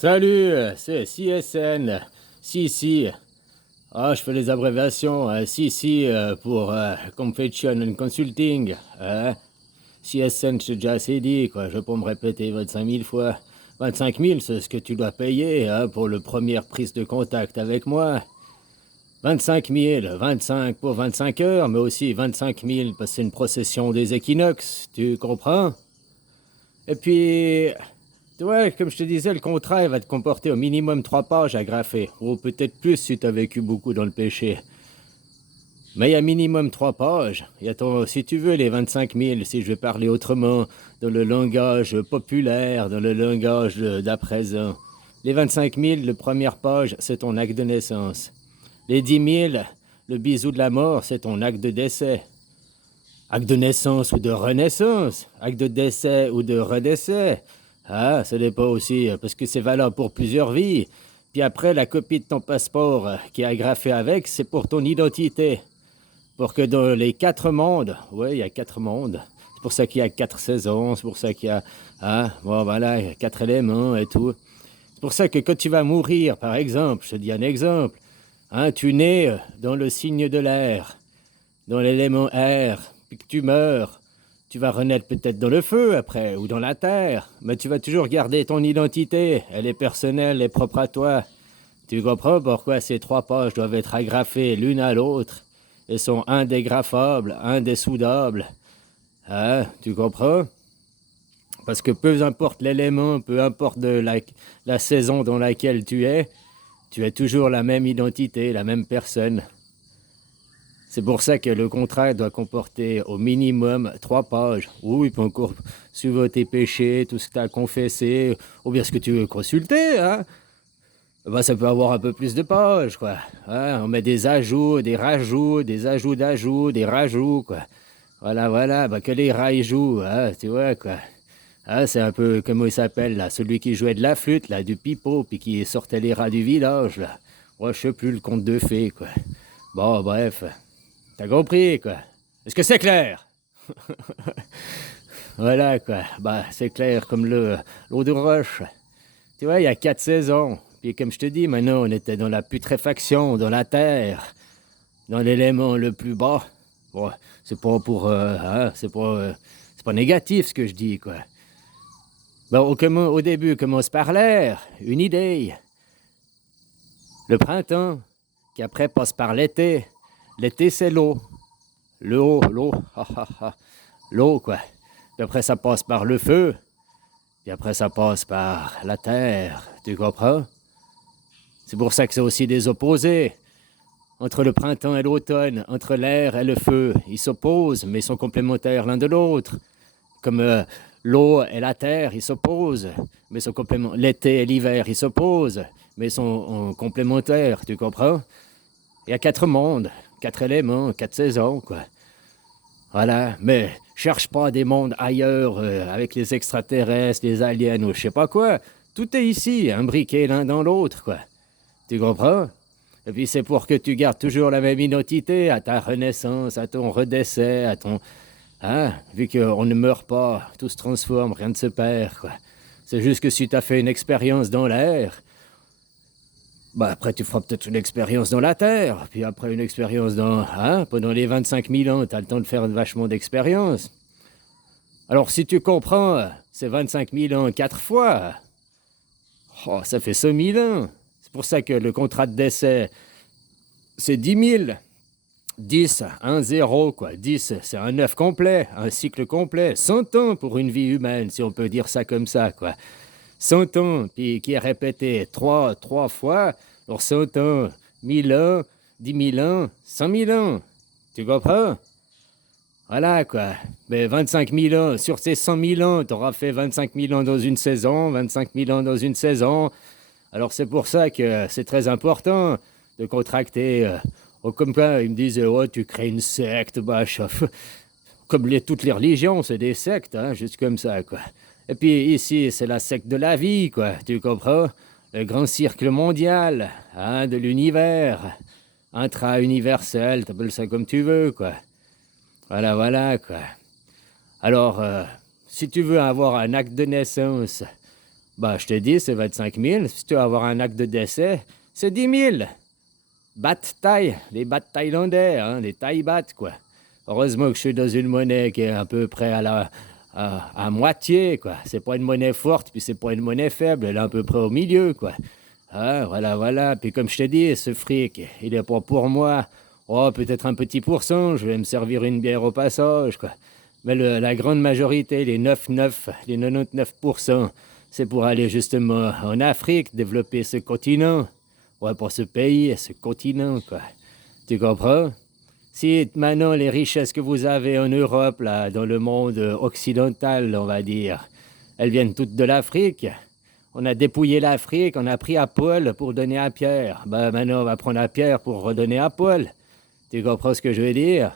Salut, c'est CSN. Si. Ah, je fais les abréviations. Si, pour Confession and Consulting. CSN, je t'ai déjà assez dit, quoi. Je vais pas me répéter 25 000 fois. 25 000, c'est ce que tu dois payer pour la première prise de contact avec moi. 25 000, 25 pour 25 heures, mais aussi 25 000 parce que c'est une procession des équinoxes, tu comprends? Et puis, ouais, comme je te disais, le contrat il va te comporter au minimum 3 pages à graffer, ou peut-être plus si tu as vécu beaucoup dans le péché. Mais il y a minimum 3 pages. Et attends, si tu veux, les 25 000, si je vais parler autrement, dans le langage populaire, dans le langage d'à présent. Les 25 000, la première page, c'est ton acte de naissance. Les 10 000, le bisou de la mort, c'est ton acte de décès. Acte de naissance ou de renaissance, acte de décès ou de redécès. Ah, ça dépend aussi, parce que c'est valable pour plusieurs vies. Puis après, la copie de ton passeport qui est agrafée avec, c'est pour ton identité. Pour que dans les 4 mondes, oui, il y a 4 mondes. C'est pour ça qu'il y a 4 saisons, c'est pour ça qu'il y a, bon voilà, il y a 4 éléments et tout. C'est pour ça que quand tu vas mourir, par exemple, je te dis un exemple, tu nais dans le signe de l'air, dans l'élément air, puis que tu meurs, tu vas renaître peut-être dans le feu après, ou dans la terre, mais tu vas toujours garder ton identité, elle est personnelle, elle est propre à toi. Tu comprends pourquoi ces 3 pages doivent être agrafées l'une à l'autre? Elles sont indégrafables, indessoudables. Tu comprends? Parce que peu importe l'élément, peu importe la saison dans laquelle tu es toujours la même identité, la même personne. C'est pour ça que le contrat doit comporter au minimum 3 pages. Oui, il peut encore suivre tes péchés, tout ce que tu as confessé, ou bien ce que tu veux consulter, ça peut avoir un peu plus de pages, quoi. On met des ajouts, des rajouts, des ajouts d'ajouts, des rajouts, quoi. Voilà, que les rajouts, tu vois, quoi. C'est un peu, comment il s'appelle, là, celui qui jouait de la flûte, là, du pipeau, puis qui sortait les rats du village, là. Ouais, je sais plus, le conte de fées, quoi. Bon, bref, t'as compris, quoi. Est-ce que c'est clair? Voilà, quoi. C'est clair comme l'eau de roche. Tu vois, il y a 4 saisons. Puis comme je te dis, maintenant, on était dans la putréfaction, dans la terre, dans l'élément le plus bas. Bon, c'est pas pour... c'est pas négatif ce que je dis, quoi. Au début, commence par l'air, une idée. Le printemps, qui après passe par l'été. L'été, c'est l'eau. L'eau, l'eau, quoi. Puis après, ça passe par le feu. Puis après, ça passe par la terre. Tu comprends? C'est pour ça que c'est aussi des opposés. Entre le printemps et l'automne, entre l'air et le feu, ils s'opposent, mais ils sont complémentaires l'un de l'autre. Comme l'eau et la terre, ils s'opposent, mais ils sont complémentaires. L'été et l'hiver, ils s'opposent, mais ils sont complémentaires, tu comprends? Il y a 4 mondes, 4 éléments, 4 saisons, quoi. Voilà, mais cherche pas des mondes ailleurs, avec les extraterrestres, les aliens ou je sais pas quoi. Tout est ici, imbriqué l'un dans l'autre, quoi. Tu comprends? Et puis c'est pour que tu gardes toujours la même identité à ta renaissance, à ton redécès, à ton... vu qu'on ne meurt pas, tout se transforme, rien ne se perd, quoi. C'est juste que si tu as fait une expérience dans l'air, après tu feras peut-être une expérience dans la terre, puis après une expérience dans... pendant les 25 000 ans, tu as le temps de faire vachement d'expériences. Alors si tu comprends, c'est 25 000 ans 4 fois. Oh, ça fait 100 000 ans. C'est pour ça que le contrat de décès, c'est 10 000. 10, un 0, quoi. 10, c'est un 9 complet, un cycle complet. 100 ans pour une vie humaine, si on peut dire ça comme ça, quoi. 100 ans, puis qui est répété 3 fois. Alors 100 ans, 1000 ans, 10 000 ans, 100 000 ans. Tu comprends? Voilà, quoi. Mais 25 000 ans, sur ces 100 000 ans, tu auras fait 25 000 ans dans une saison, 25 000 ans dans une saison. Alors c'est pour ça que c'est très important de contracter. Comme quoi, ils me disent, oh, tu crées une secte, comme toutes les religions, c'est des sectes, juste comme ça, quoi. Et puis ici, c'est la secte de la vie, quoi, tu comprends? Le grand cercle mondial, de l'univers, intra-universel, t'appelles ça comme tu veux, quoi. Voilà, quoi. Alors, si tu veux avoir un acte de naissance, Bah, je te dis, c'est 25 000. Si tu veux avoir un acte de décès, c'est 10 000. Bat thaï, les bats thaïlandais, hein, les thaï bats, quoi. Heureusement que je suis dans une monnaie qui est à peu près à moitié, quoi. C'est pas une monnaie forte, puis c'est pas une monnaie faible, elle est à peu près au milieu, quoi. Ah, voilà, voilà. Puis comme je te dis, ce fric, il est pas pour moi. Oh, peut-être un petit pourcent, je vais me servir une bière au passage, quoi. Mais la grande majorité, les 99, les 99%, c'est pour aller justement en Afrique, développer ce continent. Ouais, pour ce pays, ce continent, quoi. Tu comprends? Si maintenant les richesses que vous avez en Europe, là, dans le monde occidental, on va dire, elles viennent toutes de l'Afrique. On a dépouillé l'Afrique, on a pris à Paul pour donner à Pierre. Ben maintenant, on va prendre à Pierre pour redonner à Paul. Tu comprends ce que je veux dire?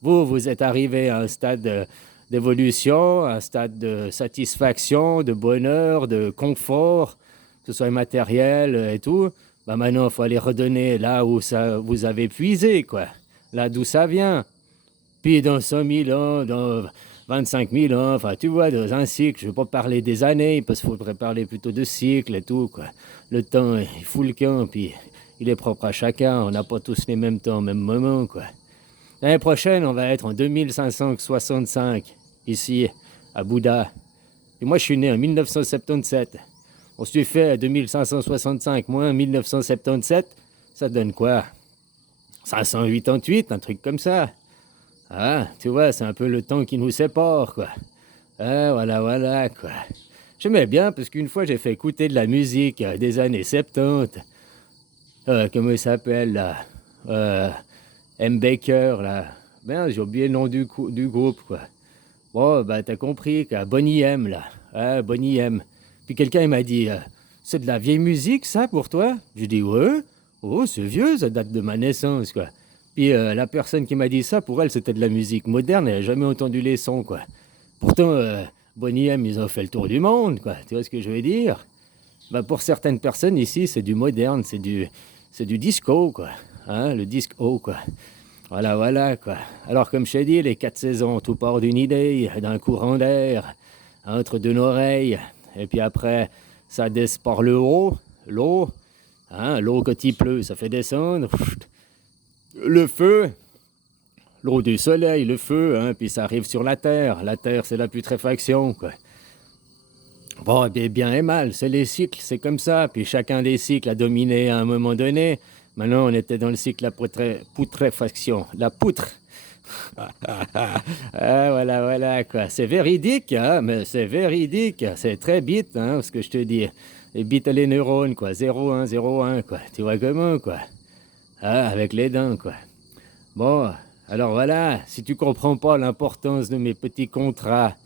Vous êtes arrivé à un stade d'évolution, un stade de satisfaction, de bonheur, de confort, que ce soit matériel et tout. Ben maintenant, il faut aller redonner là où ça, vous avez puisé, quoi. Là d'où ça vient. Puis dans 100 000 ans, dans 25 000 ans, enfin tu vois, dans un cycle, je ne veux pas parler des années, parce qu'il faudrait parler plutôt de cycle et tout, quoi. Le temps, il fout le camp, puis il est propre à chacun, on n'a pas tous les mêmes temps au même moment, quoi. L'année prochaine, on va être en 2565, ici, à Bouddha. Et moi, je suis né en 1977. On se fait 2565 moins 1977, ça donne quoi? 588, un truc comme ça. Ah, tu vois, c'est un peu le temps qui nous sépare, quoi. Ah, voilà, voilà, quoi. J'aimais bien, parce qu'une fois, j'ai fait écouter de la musique des années 70. Comment il s'appelle, là? M. Baker, là. Ben, j'ai oublié le nom du groupe, quoi. Bon, bah, t'as compris, quoi. Bonnie M, là. Ah, Bonnie M. Puis quelqu'un, il m'a dit, c'est de la vieille musique, ça, pour toi? J'ai dit, ouais. Oh, c'est vieux, ça date de ma naissance, quoi. Puis la personne qui m'a dit ça, pour elle, c'était de la musique moderne, elle n'a jamais entendu les sons, quoi. Pourtant, Bonnie M, ils ont fait le tour du monde, quoi. Tu vois ce que je veux dire? Bah, pour certaines personnes ici, c'est du moderne, c'est du disco, quoi. Hein, le disco, quoi. Voilà, voilà, quoi. Alors, comme je t'ai dit, les 4 saisons, tout part d'une idée, d'un courant d'air, entre deux oreilles, et puis après, ça descend par le haut, l'eau, hein, l'eau quand il pleut, ça fait descendre, le feu, l'eau du soleil, le feu, hein, puis ça arrive sur la terre. La terre, c'est la putréfaction, quoi. Bon, bien et mal, c'est les cycles, c'est comme ça. Puis chacun des cycles a dominé à un moment donné. Maintenant, on était dans le cycle de la putréfaction, la poutre. Ah, voilà, voilà, quoi. C'est véridique, hein, mais c'est véridique. C'est très bit, hein, ce que je te dis. Les bits, les neurones, quoi. 0, 1, 0, 1, quoi. Tu vois comment, quoi. Ah, avec les dents, quoi. Bon, alors voilà, si tu comprends pas l'importance de mes petits contrats,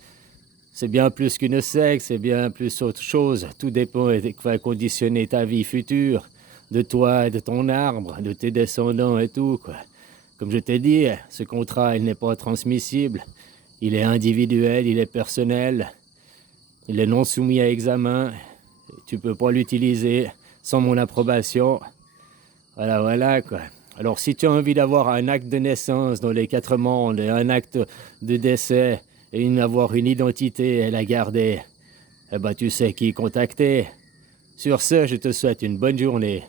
c'est bien plus qu'une secte, c'est bien plus autre chose. Tout dépend de qui va conditionner ta vie future, de toi et de ton arbre, de tes descendants et tout, quoi. Comme je t'ai dit, ce contrat, il n'est pas transmissible. Il est individuel, il est personnel. Il est non soumis à examen. Tu peux pas l'utiliser sans mon approbation. Voilà, voilà, quoi. Alors, si tu as envie d'avoir un acte de naissance dans les 4 mondes et un acte de décès et avoir une identité et la garder, eh ben, tu sais qui contacter. Sur ce, je te souhaite une bonne journée.